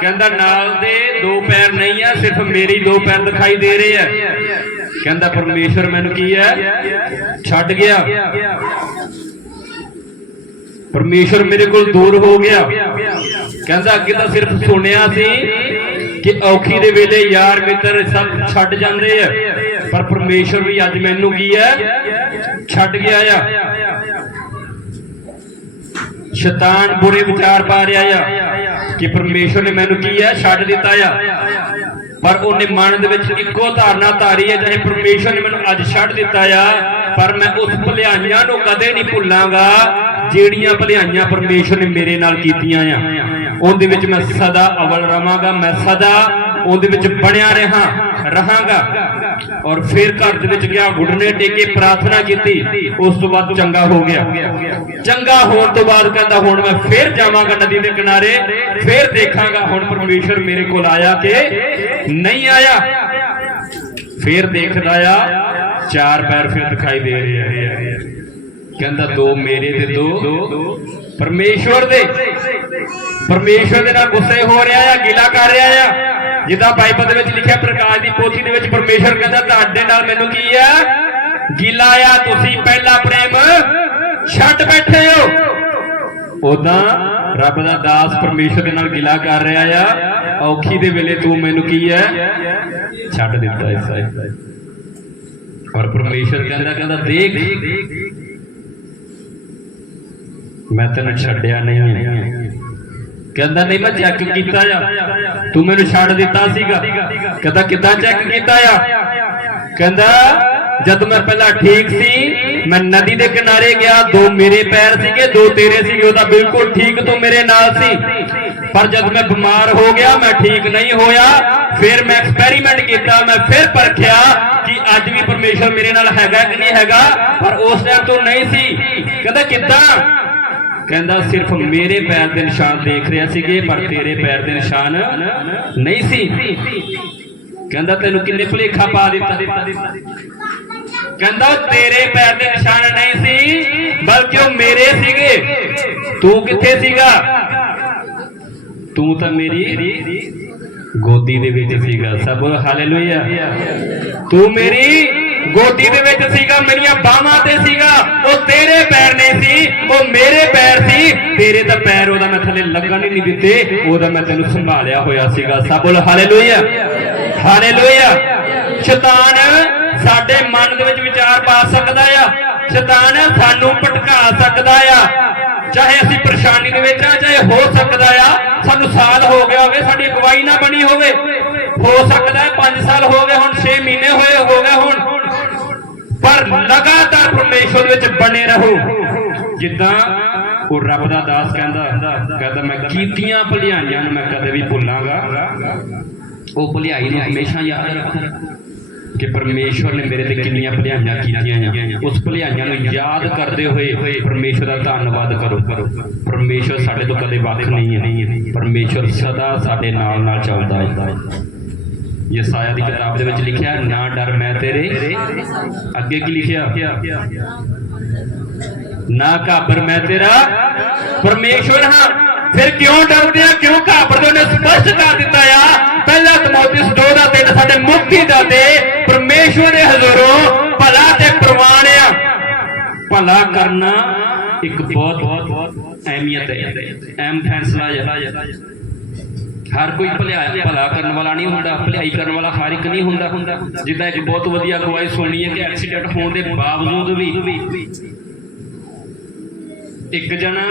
ਕਹਿੰਦਾ ਨਾਲ ਦੇ ਦੋ ਪੈਰ ਨਹੀਂ ਆ ਸਿਰਫ ਮੇਰੀ ਦੋ ਪੈਰ ਦਿਖਾਈ ਦੇ ਰਹੇ ਆ ਕਹਿੰਦਾ ਪਰਮੇਸ਼ਰ ਮੈਨੂੰ ਕੀ ਹੈ? ਛੱਡ ਗਿਆ। ਪਰਮੇਸ਼ਰ ਮੇਰੇ ਕੋਲ ਦੂਰ ਹੋ ਗਿਆ। ਕਹਿੰਦਾ ਅੱਗੇ ਤਾਂ ਸਿਰਫ ਸੁਣਿਆ ਸੀ ਕਿ ਔਖੀ ਦੇ ਵੇਲੇ ਯਾਰ ਮਿੱਤਰ ਸਭ ਛੱਡ ਜਾਂਦੇ ਆ ਪਰ ਪਰਮੇਸ਼ਰ ਵੀ ਅੱਜ ਮੈਨੂੰ ਕੀ ਹੈ? ਛੱਡ ਗਿਆ ਆ। ਸ਼ੈਤਾਨ ਬੁਰੇ ਵਿਚਾਰ ਪਾ ਰਿਹਾ ਆ ਕਿ ਪਰਮੇਸ਼ਰ ਨੇ ਮੈਨੂੰ ਕੀ ਹੈ ਛੱਡ ਦਿੱਤਾ ਆ। ਪਰ ਉਹਨੇ ਮਨ ਦੇ ਵਿੱਚ ਇੱਕੋ ਧਾਰਨਾ ਧਾਰੀ ਹੈ ਜਿਹੜੇ ਪਰਮੇਸ਼ਰ ਨੇ ਮੈਨੂੰ ਅੱਜ ਛੱਡ ਦਿੱਤਾ ਆ, ਪਰ ਮੈਂ ਉਸ ਭਲਾਈਆਂ ਨੂੰ ਕਦੇ ਨਹੀਂ ਭੁੱਲਾਂਗਾ, ਜਿਹੜੀਆਂ ਭਲਾਈਆਂ ਪਰਮੇਸ਼ਰ ਨੇ ਮੇਰੇ ਨਾਲ ਕੀਤੀਆਂ ਆ। ਉਹਦੇ ਵਿੱਚ ਮੈਂ ਸਦਾ ਅਵਲ ਰਵਾਂਗਾ ਮੈਂ ਸਦਾ ਉਹਦੇ ਵਿੱਚ ਬਣਿਆ ਰਹਾ, ਰਹਾਂਗਾ। ਔਰ ਫਿਰ ਘਰ ਦੇ ਵਿੱਚ ਗਿਆ ਘੁਟਨੇ ਟੇਕੇ ਪ੍ਰਾਰਥਨਾ ਕੀਤੀ। ਉਸ ਤੋਂ ਬਾਅਦ ਚੰਗਾ ਹੋ ਗਿਆ। ਚੰਗਾ ਹੋਣ ਤੋਂ ਬਾਅਦ ਕਹਿੰਦਾ, ਹੁਣ ਮੈਂ ਫਿਰ ਜਾਵਾਂਗਾ ਨਦੀ ਦੇ ਕਿਨਾਰੇ, ਫਿਰ ਦੇਖਾਂਗਾ। ਹੁਣ ਪਰਮੇਸ਼ਰ ਮੇਰੇ ਕੋਲ ਆਇਆ ਕਿ ਨਹੀਂ ਆਇਆ। ਫਿਰ ਦੇਖਦਾ ਆ, ਚਾਰ ਪੈਰ ਫਿਰ ਦਿਖਾਈ ਦੇ ਰਹੇ ਆ। ਕਹਿੰਦਾ, ਦੋ ਮੇਰੇ ਤੇ ਦੋ ਪਰਮੇਸ਼ਵਰ ਦੇ। ਪਰਮੇਸ਼ਵਰ ਦੇ ਨਾਲ ਗੁੱਸੇ ਹੋ ਰਿਹਾ ਆ, ਗਿਲਾ ਕਰ ਰਿਹਾ ਆ। ਜਿੱਦਾਂ ਬਾਈਬਲ ਦੇ ਵਿੱਚ ਲਿਖਿਆ ਪ੍ਰਕਾਸ਼ ਦੀ ਪੋਥੀ ਦੇ ਵਿੱਚ ਪਰਮੇਸ਼ਵਰ ਕਹਿੰਦਾ, ਤੁਹਾਡੇ ਨਾਲ ਮੈਨੂੰ ਕੀ ਆ? ਗਿਲਾ ਆ, ਤੁਸੀਂ ਪਹਿਲਾ ਪ੍ਰੇਮ ਛੱਡ ਬੈਠੇ ਹੋ। ਉਦਾਂ ਰੱਬ ਦਾ ਦਾਸ ਪਰਮੇਸ਼ਵਰ ਦੇ ਨਾਲ ਗਿਲਾ ਕਰ ਰਿਹਾ ਆ। ਔਖੀ ਦੇ ਵੇਲੇ ਤੂੰ ਮੈਨੂੰ ਕੀ ਹੈ ਛੱਡ ਦਿੱਤਾ ਇਸ ਔਰ ਪਰਮੇਸ਼ਵਰ ਕਹਿੰਦਾ ਕਹਿੰਦਾ, ਦੇਖ, ਮੈਂ ਤੈਨੂੰ ਛੱਡਿਆ ਨਹੀਂ। ਕਹਿੰਦਾ ਨਹੀਂ ਮੈਂ ਚੈੱਕ ਕੀਤਾ ਆ। ਤੂੰ ਮੈਨੂੰ ਛੱਡ ਦਿੱਤਾ ਸੀਗਾ। ਕਹਿੰਦਾ ਕਿੱਦਾਂ ਚੈੱਕ ਕੀਤਾ ਆ? ਕਹਿੰਦਾ, ਜਦ ਮੈਂ ਪਹਿਲਾਂ ਠੀਕ ਸੀ, ਮੈਂ ਨਦੀ ਦੇ ਕਿਨਾਰੇ ਗਿਆ, ਦੋ ਮੇਰੇ ਪੈਰ ਸੀਗੇ, ਦੋ ਤੇਰੇ ਸੀਗੇ, ਉਹਦਾ ਬਿਲਕੁਲ ਠੀਕ ਤੂੰ ਮੇਰੇ ਨਾਲ ਸੀ। ਪਰ ਜਦ ਮੈਂ ਬਿਮਾਰ ਹੋ ਗਿਆ, ਮੈਂ ਠੀਕ ਨਹੀਂ ਹੋਇਆ, ਫਿਰ ਮੈਂ ਐਕਸਪੈਰੀਮੈਂਟ ਕੀਤਾ, ਮੈਂ ਫਿਰ ਪਰਖਿਆ ਕਿ ਅੱਜ ਵੀ ਪਰਮੇਸ਼ਰ ਮੇਰੇ ਨਾਲ ਹੈਗਾ ਕਿ ਨਹੀਂ ਹੈਗਾ, ਪਰ ਉਸ ਟਾਈਮ ਤੋਂ ਨਹੀਂ ਸੀ। ਕਹਿੰਦਾ, ਕਿੱਦਾਂ? ਕਹਿੰਦਾ ਸਿਰਫ ਮੇਰੇ ਪੈਰ ਦੇ ਨਿਸ਼ਾਨ ਦੇਖ ਰਿਹਾ ਸੀਗੇ ਪਰ ਤੇਰੇ ਪੈਰ ਦੇ ਨਿਸ਼ਾਨ ਨਹੀਂ ਸੀ। ਕਹਿੰਦਾ ਤੈਨੂੰ ਕਿੰਨੇ ਭੁਲੇਖਾ ਪਾ ਦਿੱਤਾ। ਕਹਿੰਦਾ ਤੇਰੇ ਪੈਰ ਦੇ ਨਿਸ਼ਾਨ ਨਹੀਂ ਸੀ, ਬਲਕਿ ਉਹ ਮੇਰੇ ਸੀਗੇ। ਤੂੰ ਕਿੱਥੇ ਸੀਗਾ? ਤੂੰ ਤਾਂ ਮੇਰੀ ਗੋਦੀ ਦੇ ਵਿੱਚ ਸੀਗਾ। ਸਭ ਬੋਲੋ ਹਾਲੇਲੂਇਆ। ਤੂੰ ਮੇਰੀ ਗੋਦੀ ਦੇ ਵਿੱਚ ਸੀਗਾ, ਮੇਰੀਆਂ ਬਾਹਾਂ ਤੇ ਸੀਗਾ। ਉਹ ਤੇਰੇ ਪੈਰ ਨਹੀਂ ਸੀ, ਉਹ ਮੇਰੇ ਪੈਰ ਸੀ। ਤੇਰੇ ਤਾਂ ਪੈਰ ਉਹਦਾ ਮੈਂ ਥੱਲੇ ਲੱਗਣ ਹੀ ਨਹੀਂ ਦਿੱਤੇ, ਉਹਦਾ ਮੈਂ ਤੈਨੂੰ ਸੰਭਾਲਿਆ ਹੋਇਆ ਸੀਗਾ। ਸਭ ਬੋਲੋ ਹਾਲੇਲੂਇਆ। ਹਾਲੇਲੂਇਆ। ਸ਼ੈਤਾਨ ਸਾਡੇ ਮਨ ਦੇ ਵਿੱਚ ਵਿਚਾਰ ਪਾ ਸਕਦਾ ਆ। ਸ਼ੈਤਾਨ ਸਾਨੂੰ ਭਟਕਾ ਸਕਦਾ ਆ। ਚਾਹੇ ਅਸੀਂ ਪਰੇਸ਼ਾਨੀ ਦੇ ਵਿੱਚ ਆ, ਚਾਹੇ ਹੋ ਸਕਦਾ ਆ, ਸਾਨੂੰ ਸਾਲ ਹੋ ਗਿਆ ਹੋਵੇ, ਸਾਡੀ ਅਗਵਾਈ ਨਾ ਬਣੀ ਹੋਵੇ। ਹੋ ਸਕਦਾ 5 ਸਾਲ ਹੋ ਗਏ, ਹੁਣ 6 ਮਹੀਨੇ ਹੋਏ, ਹੋ ਗਏ ਹੁਣ। ਪਰ ਲਗਾਤਾਰ ਪਰਮੇਸ਼ਵਰ ਵਿੱਚ ਬਣੇ ਰਹੋ। ਜਿੱਦਾਂ ਉਹ ਰੱਬ ਦਾ ਦਾਸ ਕਹਿੰਦਾ ਕਹਿੰਦਾ ਮੈਂ ਕੀਤੀਆਂ ਭਲਾਈਆਂ ਨੂੰ ਮੈਂ ਕਦੇ ਵੀ ਭੁੱਲਾਂਗਾ। ਉਹ ਭਲਾਈ ਨੂੰ ਹਮੇਸ਼ਾ ਯਾਦ ਰੱਖਾਂ ਕਿ ਪਰਮੇਸ਼ਵਰ ਨੇ ਮੇਰੇ ਤੇ ਕਿੰਨੀਆਂ ਭਲਾਈਆਂ ਕੀਤੀਆਂ ਆ। ਉਸ ਭਲਾਈਆਂ ਨੂੰ ਯਾਦ ਕਰਦੇ ਹੋਏ ਪਰਮੇਸ਼ਵਰ ਦਾ ਧੰਨਵਾਦ ਕਰੋ। ਪਰਮੇਸ਼ਵਰ ਸਾਡੇ ਤੋਂ ਕਦੇ ਵੱਖ ਨਹੀਂ ਹੈ ਪਰਮੇਸ਼ਵਰ ਸਦਾ ਸਾਡੇ ਨਾਲ ਨਾਲ ਚੱਲਦਾ ਹੈ ਯਸਾਇਆ ਦੀ ਕਿਤਾਬ ਦੇ ਵਿੱਚ ਲਿਖਿਆ, ਨਾ ਡਰ ਮੈਂ ਤੇਰੇ। ਅੱਗੇ ਕੀ ਲਿਖਿਆ? ਨਾ ਘਾਬਰ ਮੈਂ ਤੇਰਾ। ਪਰਮੇਸ਼ਵਰ, ਹਾਂ, ਫਿਰ ਕਿਉਂ ਡਰਦੇ ਆ? ਕਿਉਂ ਘਾਬਰਦੇ ਨੇ ਸਪਸ਼ਟ ਕਰ ਦਿੱਤਾ ਆ। ਪਹਿਲਾ ਤਮੋਥੀਸ 2 ਦਾ 3 ਸਾਡੇ ਮੁਕਤੀ ਦਾ ਤੇ ਪਰਮੇਸ਼ਵਰ ਦੇ ਹਜ਼ੂਰੋਂ ਭਲਾ ਤੇ ਪ੍ਰਵਾਨ ਆ ਭਲਾ ਕਰਨਾ ਇੱਕ ਬਹੁਤ ਅਹਿਮੀਅਤ ਹੈ। ਅਹਿਮ ਫੈਸਲਾ ਹੈ ਹਰ ਕੋਈ ਭਲਾ ਭਲਾ ਕਰਨ ਵਾਲਾ ਨਹੀਂ ਹੁੰਦਾ, ਭਲਾਈ ਕਰਨ ਵਾਲਾ ਹਰ ਇੱਕ ਨਹੀਂ ਹੁੰਦਾ। ਹੁੰਦਾ ਜਿੱਦਾਂ ਇੱਕ ਬਹੁਤ ਵਧੀਆ ਗਵਾਹੀ ਸੁਣੀ ਹੈ ਕਿ ਐਕਸੀਡੈਂਟ ਹੋਣ ਦੇ ਬਾਵਜੂਦ ਵੀ ਇੱਕ ਜਣਾ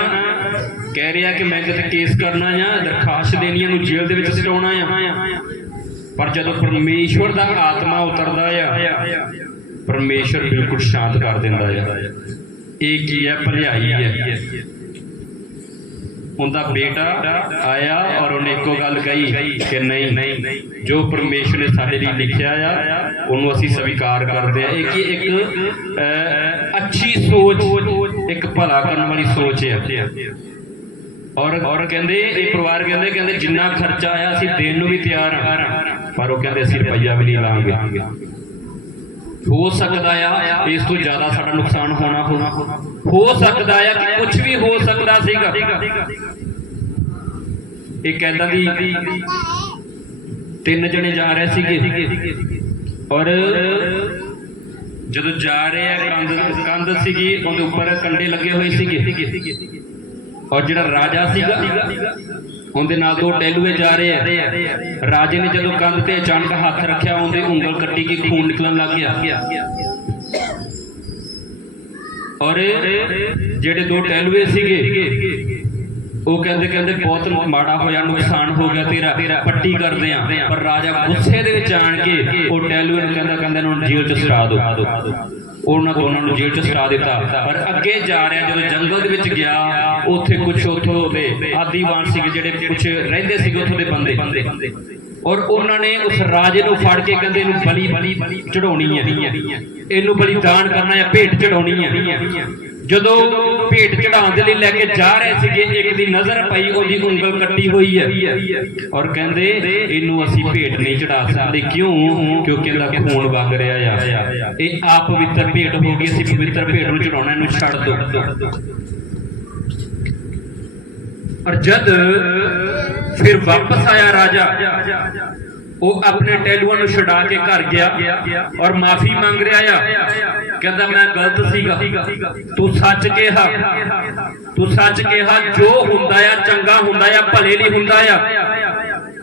ਕਹਿ ਰਿਹਾ ਕਿ ਮੈਂ ਕਿਤੇ ਕੇਸ ਕਰਨਾ ਆ, ਦਰਖਾਸਤ ਦੇਣੀ ਨੂੰ ਜੇਲ੍ਹ ਦੇ ਵਿੱਚ ਸਟਾਉਣਾ ਆ। ਪਰ ਜਦੋਂ ਪਰਮੇਸ਼ਵਰ ਦਾ ਆਤਮਾ ਉਤਰਦਾ ਆ, ਪਰਮੇਸ਼ਵਰ ਬਿਲਕੁਲ ਸ਼ਾਂਤ ਕਰ ਦਿੰਦਾ ਆ। ਇਹ ਕੀ ਹੈ ਭਲਾਈ ਹੈ ਉਹਦਾ ਬੇਟਾ ਆਇਆ ਔਰ ਉਹਨੇ ਇੱਕੋ ਗੱਲ ਕਹੀ ਕਿ ਨਹੀਂ ਨਹੀਂ ਜੋ ਪਰਮੇਸ਼ਰ ਨੇ ਸਾਡੇ ਲਈ ਲਿਖਿਆ ਆ, ਉਹਨੂੰ ਅਸੀਂ ਸਵੀਕਾਰ ਕਰਦੇ ਆ। ਇਹ ਕੀ ਇੱਕ ਅੱਛੀ ਸੋਚ ਇੱਕ ਭਲਾ ਕਰਨ ਵਾਲੀ ਸੋਚ ਹੈ ਔਰ ਔਰ ਕਹਿੰਦੇ, ਇਹ ਪਰਿਵਾਰ ਕਹਿੰਦੇ ਕਹਿੰਦੇ ਜਿੰਨਾ ਖਰਚਾ ਆਇਆ ਅਸੀਂ ਦੇਣ ਨੂੰ ਵੀ ਤਿਆਰ ਹਾਂ ਪਰ ਉਹ ਕਹਿੰਦੇ ਅਸੀਂ ਰੁਪਈਆ ਵੀ ਨਹੀਂ ਲਾਂਗੇ। ਹੋ ਸਕਦਾ ਆ, ਇਸ ਤੋਂ ਜ਼ਿਆਦਾ ਸਾਡਾ ਨੁਕਸਾਨ ਹੋਣਾ ਹੋਣਾ ਹੋ ਸਕਦਾ ਆ ਕਿ ਕੁਝ ਵੀ ਹੋ ਸਕਦਾ ਸੀਗਾ। ਇਹ ਕਹਿੰਦਾ ਦੀ ਤਿੰਨ ਜਣੇ ਜਾ ਰਹੇ ਸੀਗੇ। ਔਰ ਜਦੋਂ ਜਾ ਰਹੇ ਆ ਕੰਧ ਕੰਧ ਸੀਗੀ, ਉਹਦੇ ਉੱਪਰ ਕੰਡੇ ਲੱਗੇ ਹੋਏ ਸੀਗੇ। ਔਰ ਜਿਹੜਾ ਰਾਜਾ ਸੀਗਾ, ਉਹਦੇ ਨਾਲ ਦੋ ਟੈਲੂਏ ਜਾ ਰਹੇ ਆ। ਰਾਜੇ ਨੇ ਜਦੋਂ ਕੰਧ ਤੇ ਅਚਾਨਕ ਹੱਥ ਰੱਖਿਆ, ਉਹਦੇ ਉਂਗਲ ਕੱਟੀ ਗਈ ਖੂਨ ਨਿਕਲਣ ਲੱਗ ਗਿਆ। ਔਰ ਜਿਹੜੇ ਦੋ ਟੈਲੂਏ ਸੀਗੇ ਉਹ ਕਹਿੰਦੇ ਕਹਿੰਦੇ ਬਹੁਤ ਮਾੜਾ ਹੋਇਆ, ਨੁਕਸਾਨ ਹੋ ਗਿਆ ਤੇਰਾ, ਪੱਟੀ ਕਰਦੇ ਆ। ਪਰ ਰਾਜਾ ਗੁੱਸੇ ਦੇ ਵਿੱਚ ਆਣ ਕੇ ਉਹ ਟੈਲੂਏ ਨੂੰ ਕਹਿੰਦਾ ਕਹਿੰਦਾ ਇਹਨੂੰ ਜੇਲ੍ਹ 'ਚ ਸਟਾ ਦਿਓ। ਉਹਨਾਂ ਦੋਨਾਂ ਨੂੰ ਜੇਲ੍ਹ 'ਚ ਸਟਾ ਦਿੱਤਾ। ਪਰ ਅੱਗੇ ਜਾ ਰਿਹਾ, ਜਦੋਂ ਜੰਗਲ ਦੇ ਵਿੱਚ ਗਿਆ, ਉੱਥੇ ਕੁਝ ਉੱਥੋਂ ਦੇ ਆਦੀਵਾਨ ਸੀਗੇ ਜਿਹੜੇ ਕੁਝ ਰਹਿੰਦੇ ਸੀਗੇ ਉੱਥੋਂ ਦੇ ਬੰਦੇ। ਔਰ ਉਹਨਾਂ ਨੇ ਉਸ ਰਾਜੇ ਨੂੰ ਫੜ ਕੇ ਕਹਿੰਦੇ ਇਹਨੂੰ ਬਲੀ ਬਲੀ ਚੜਾਉਣੀ ਹੈ ਇਹਨੂੰ ਬਲੀਦਾਨ ਕਰਨਾ ਹੈ ਭੇਟ ਚੜਾਉਣੀ ਹੈ ਜਦੋਂ ਭੇਟ ਚੜਾਉਣ ਦੇ ਲਈ ਲੈ ਕੇ ਜਾ ਰਹੇ ਸੀਗੇ, ਇੱਕ ਦੀ ਨਜ਼ਰ ਪਈ, ਉਹਦੀ ਉਂਗਲ ਕੱਟੀ ਹੋਈ ਹੈ। ਔਰ ਕਹਿੰਦੇ, ਇਹਨੂੰ ਅਸੀਂ ਭੇਟ ਨਹੀਂ ਚੜਾ ਸਕਦੇ। ਕਿਉਂ? ਕਿਉਂਕਿ ਇਹਦਾ ਖੂਨ ਵਗ ਰਿਹਾ ਆ। ਇਹ ਆਪ ਪਵਿੱਤਰ ਭੇਟ ਹੋ ਗਈ, ਅਸੀਂ ਪਵਿੱਤਰ ਭੇਟ ਨੂੰ ਚੜਾਉਣਾ, ਇਹਨੂੰ ਛੱਡ ਦਿਓ। ਔਰ ਜਦ ਫਿਰ ਵਾਪਸ ਆਇਆ ਰਾਜਾ ਉਹ ਆਪਣੇ ਟੈਲੂਆਂ ਨੂੰ ਛਡਾ ਕੇ ਘਰ ਗਿਆ ਔਰ ਮਾਫੀ ਮੰਗ ਰਿਹਾ ਆ। ਕਹਿੰਦਾ, ਮੈਂ ਗਲਤ ਸੀਗਾ। ਤੂੰ ਸੱਚ ਕਿਹਾ। ਤੂੰ ਸੱਚ ਕਿਹਾ, ਜੋ ਹੁੰਦਾ ਆ ਚੰਗਾ ਹੁੰਦਾ ਆ, ਭਲੇ ਲਈ ਹੁੰਦਾ ਆ।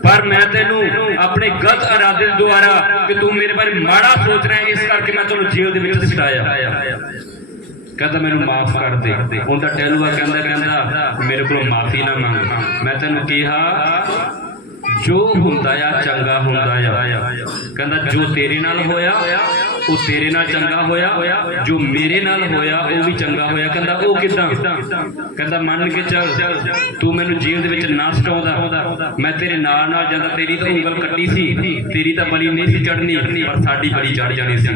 ਪਰ ਮੈਂ ਤੈਨੂੰ ਆਪਣੇ ਗਲਤ ਇਰਾਦੇ ਦੁਆਰਾ ਕਿ ਤੂੰ ਮੇਰੇ ਬਾਰੇ ਮਾੜਾ ਸੋਚ ਰਿਹਾ, ਇਸ ਕਰਕੇ ਮੈਂ ਤੈਨੂੰ ਜੇਲ੍ਹ ਦੇ ਵਿੱਚ ਸਟਾਇਆ। ਕਹਿੰਦਾ, ਮੈਨੂੰ ਮਾਫ ਕਰ ਦੇ। ਉਹਦਾ ਟੈਲੂਆ ਕਹਿੰਦਾ ਕਹਿੰਦਾ, ਮੇਰੇ ਕੋਲੋਂ ਮਾਫੀ ਨਾ ਮੰਗ। ਮੈਂ ਤੈਨੂੰ ਕਿਹਾ ਜੋ ਹੁੰਦਾ ਆ, ਚੰਗਾ ਹੁੰਦਾ ਆ। ਕਹਿੰਦਾ ਜੋ ਤੇਰੇ ਨਾਲ ਹੋਇਆ, ਉਹ ਤੇਰੇ ਨਾਲ ਚੰਗਾ ਹੋਇਆ। ਜੋ ਮੇਰੇ ਨਾਲ ਹੋਇਆ, ਉਹ ਵੀ ਚੰਗਾ ਹੋਇਆ। ਕਹਿੰਦਾ, ਉਹ ਕਿਦਾਂ? ਕਹਿੰਦਾ, ਮੰਨ ਕੇ ਚੱਲ, ਤੂੰ ਮੈਨੂੰ ਜੇਲ੍ਹ ਦੇ ਵਿੱਚ ਨਾ ਸਟਾਉਂਦਾ। ਮੈਂ ਤੇਰੇ ਨਾਲ ਨਾਲ ਜਾਂਦਾ, ਤੇਰੀ ਤਾਂ ਉਂਗਲ ਕੱਟੀ ਸੀ। ਤੇਰੀ ਤਾਂ ਬਲੀ ਨਹੀਂ ਸੀ ਚੜਨੀ ਪਰ ਸਾਡੀ ਬਲੀ ਚੜ ਜਾਣੀ ਸੀ।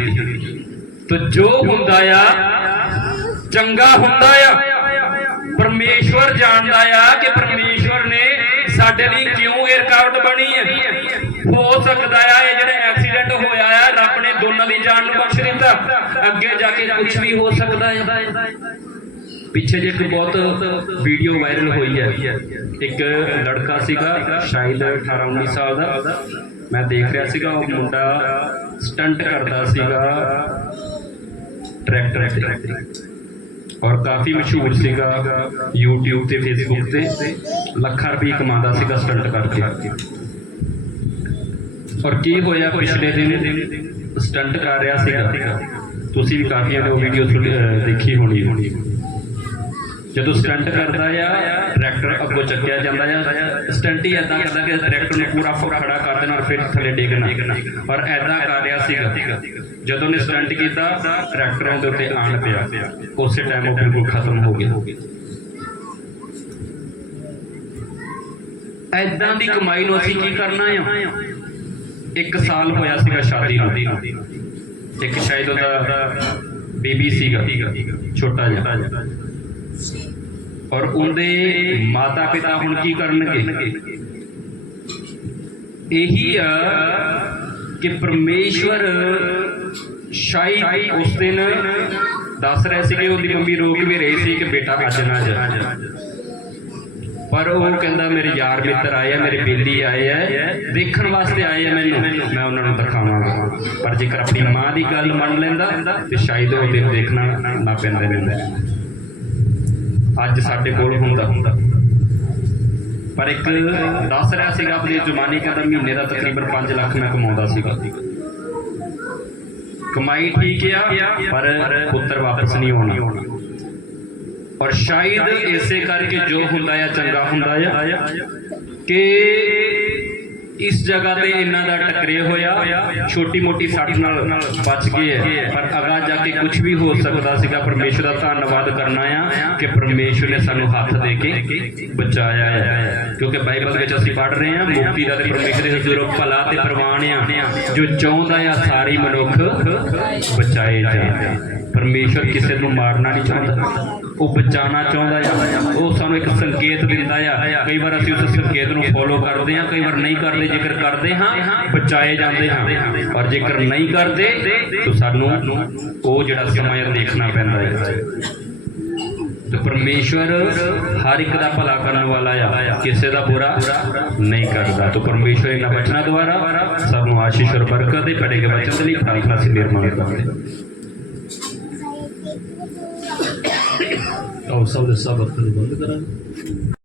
ਤੋ ਜੋ ਹੁੰਦਾ ਆ, ਚੰਗਾ ਹੁੰਦਾ ਆ। ਪਰਮੇਸ਼ਵਰ ਜਾਣਦਾ ਆ ਕਿ ਪਰਮੇਸ਼ਵਰ ਸਾਡੇ ਲਈ ਕਿਉਂ ਇਹ ਬਣੀ ਹੈ। ਹੋ ਸਕਦਾ ਆ ਇਹ ਜਿਹੜਾ ਐਕਸੀਡੈਂਟ ਹੋਇਆ ਆ, ਰੱਬ ਨੇ ਦੋਨਾਂ ਦੀ ਜਾਨ ਨੂੰ ਬਖਸ਼ ਦਿੱਤਾ। ਅੱਗੇ ਜਾ ਕੇ ਕੁਝ ਵੀ ਹੋ ਸਕਦਾ ਹੈ ਪਿੱਛੇ ਜੇ ਇੱਕ ਬਹੁਤ ਵੀਡੀਓ ਵਾਇਰਲ ਹੋਈ ਹੈ ਇੱਕ ਲੜਕਾ ਸੀਗਾ, ਸ਼ਾਇਦ 18 19 ਸਾਲ ਦਾ। ਮੈਂ ਦੇਖ ਰਿਹਾ ਸੀਗਾ, ਉਹ ਮੁੰਡਾ ਸਟੰਟ ਕਰਦਾ ਸੀਗਾ। ਟਰੈਕਟਰ ਤੇ। ਔਰ ਕਾਫੀ ਮਸ਼ਹੂਰ ਸੀਗਾ YouTube ਤੇ Facebook ਤੇ। ਲੱਖਾਂ ਰੁਪਏ ਕਮਾਉਂਦਾ ਸੀਗਾ ਸਟੰਟ ਕਰਕੇ। ਔਰ ਕੀ ਹੋਇਆ ਪਿਛਲੇ ਦਿਨ? ਸਟੰਟ ਕਰ ਰਿਹਾ ਸੀਗਾ। ਤੁਸੀਂ ਵੀ ਕਾਫੀਆਂ ਨੇ ਉਹ ਵੀਡੀਓ ਦੇਖੀ ਹੋਣੀ। ਹੋਣੀ ਜਦੋਂ ਸਟੰਟ ਕਰਦਾ ਆ ਟਰੈਕਟਰ ਅੱਗੋਂ ਚੱਕਿਆ ਜਾਂਦਾ ਆ ਸਟੰਟ ਐਦਾਂ ਕਰਦਾ ਕਿ ਟਰੈਕਟਰ ਨੂੰ ਪੂਰਾ ਖੜਾ ਕਰ ਦੇਣਾ ਔਰ ਫਿਰ ਥੱਲੇ ਡੇਗਣਾ। ਪਰ ਐਦਾਂ ਕਰ ਰਿਹਾ ਸੀਗਾ। ਜਦੋਂ ਨੇ ਸਟੰਟ ਕੀਤਾ ਟਰੈਕਟਰਾਂ ਦੇ ਉੱਤੇ ਆਣ ਪਿਆ। ਉਸੇ ਟਾਈਮ ਉਹ ਬਿਲਕੁਲ ਖਤਮ ਹੋ ਗਿਆ। ਐਦਾਂ ਦੀ ਕਮਾਈ ਨੂੰ ਅਸੀਂ ਕੀ ਕਰਨਾ ਆ? ਇੱਕ ਸਾਲ ਹੋਇਆ ਸੀਗਾ ਸ਼ਾਦੀ ਨੂੰ। ਇੱਕ ਸ਼ਾਇਦ ਉਹਦਾ ਬੇਬੀ ਸੀਗਾ। ਛੋਟਾ ਜਿਹਾ। ਔਰ ਉਹਦੇ ਮਾਤਾ ਪਿਤਾ ਹੁਣ ਕੀ ਕਰਨਗੇ? ਇਹੀ ਆ ਕਿ ਪਰਮੇਸ਼ਵਰ ਸ਼ਾਇਦ ਉਸ ਦਿਨ ਦੱਸ ਰਹੇ ਸੀ ਉਹਦੀ ਮੰਮੀ ਰੋਕ ਵੀ ਰਹੀ ਸੀ ਕਿ ਬੇਟਾ ਅੱਜ ਨਾ ਜਾ ਪਰ ਉਹ ਕਹਿੰਦਾ, ਮੇਰੇ ਯਾਰ ਮਿੱਤਰ ਆਏ ਆ, ਮੇਰੇ ਬੇਲੀ ਆਏ ਆ। ਦੇਖਣ ਵਾਸਤੇ ਆਏ ਆ ਮੈਨੂੰ। ਮੈਂ ਉਹਨਾਂ ਨੂੰ ਦਿਖਾਵਾਂਗਾ। ਪਰ ਜੇਕਰ ਆਪਣੀ ਮਾਂ ਦੀ ਗੱਲ ਮੰਨ ਲੈਂਦਾ, ਤੇ ਸ਼ਾਇਦ ਉਹ ਦਿਨ ਦੇਖਣਾ ਨਾ ਪੈਂਦੇ ਨੇ ਅੱਜ ਸਾਡੇ ਕੋਲ ਹੁੰਦਾ। ਹੁੰਦਾ ਪਰ ਇੱਕ ਦੱਸ ਰਿਹਾ ਸੀਗਾ ਆਪਣੇ ਜਮਾਨੇ ਕਹਿੰਦਾ ਮਹੀਨੇ ਦਾ ਤਕਰੀਬਨ 5 ਲੱਖ ਮੈਂ ਕਮਾਉਂਦਾ ਸੀਗਾ। ਕਮਾਈ ਠੀਕ ਆ, ਪਰ ਪੁੱਤਰ ਵਾਪਸ ਨਹੀਂ ਆਉਣਾ ਔਰ ਸ਼ਾਇਦ ਇਸੇ ਕਰਕੇ ਜੋ ਹੁੰਦਾ ਆ, ਚੰਗਾ ਹੁੰਦਾ ਆ, ਕਿ ਇਸ ਜਗ੍ਹਾ ਤੇ ਇਹਨਾਂ ਦਾ ਟਕਰੇ ਹੋਇਆ। ਛੋਟੀ ਮੋਟੀ ਸੱਟ ਨਾਲ ਬਚ ਗਏ ਪਰ ਅਗਾ ਜਾ ਕੇ ਕੁਝ ਵੀ ਹੋ ਸਕਦਾ ਸੀਗਾ, ਪਰਮੇਸ਼ਰ ਦਾ ਧੰਨਵਾਦ ਕਰਨਾ ਆ ਕਿ ਪਰਮੇਸ਼ਰ ਨੇ ਸਾਨੂੰ ਹੱਥ ਦੇ ਕੇ ਬਚਾਇਆ ਹੈ। ਕਿਉਂਕਿ ਬਾਈਬਲ ਵਿੱਚ ਅਸੀਂ ਪੜ੍ਹ ਰਹੇ ਹਾਂ ਮੁਕਤੀ ਦਾ ਤੇ ਪਰਮੇਸ਼ਰ ਦੇ ਹਜ਼ੂਰੋਂ ਭਲਾ ਤੇ ਪ੍ਰਵਾਨ ਆ, ਜੋ ਚਾਹੁੰਦਾ ਆ ਸਾਰੀ ਮਨੁੱਖ ਬਚਾਏ ਜਾਣ। ਪਰਮੇਸ਼ਰ ਕਿਸੇ ਨੂੰ ਮਾਰਨਾ ਨਹੀਂ ਚਾਹੁੰਦਾ। ਉਹ ਬਚਾਉਣਾ ਚਾਹੁੰਦਾ ਆ। ਉਹ ਸਾਨੂੰ ਇੱਕ ਸੰਕੇਤ ਦਿੰਦਾ ਆ। ਕਈ ਵਾਰ ਅਸੀਂ ਉਸ ਸੰਕੇਤ ਨੂੰ ਫੋਲੋ ਕਰਦੇ ਹਾਂ, ਕਈ ਵਾਰ ਨਹੀਂ ਕਰਦੇ। ਜੇਕਰ ਕਰਦੇ ਹਾਂ, ਬਚਾਏ ਜਾਂਦੇ ਹਾਂ। ਪਰ ਜੇਕਰ ਨਹੀਂ ਕਰਦੇ, ਤਾਂ ਸਾਨੂੰ ਉਹ ਜਿਹੜਾ ਸਮਾਂ ਦੇਖਣਾ ਪੈਂਦਾ ਹੈ ਤੇ ਪਰਮੇਸ਼ਵਰ ਹਰ ਇੱਕ ਦਾ ਭਲਾ ਕਰਨ ਵਾਲਾ ਆ। ਕਿਸੇ ਦਾ ਬੁਰਾ ਨਹੀਂ ਕਰਦਾ। ਤਾਂ ਪਰਮੇਸ਼ਵਰ ਇਹਨਾਂ ਬਚਨਾਂ ਦੁਆਰਾ ਸਾਨੂੰ ਆਸ਼ੀਸ਼ ਔਰ ਬਰਕਤ ਦੇ ਪੜੇ ਕੇ ਬਚਨ ਦੇ ਲਈ ਪ੍ਰਾਰਥਨਾ ਸੇ ਨਿਰਮਾਣ ਕਰਦੇ ਹਾਂ ਆਓ ਸਭ ਦੇ ਸਭ ਅੱਖਾਂ ਬੰਦ ਕਰਾਂਗੇ।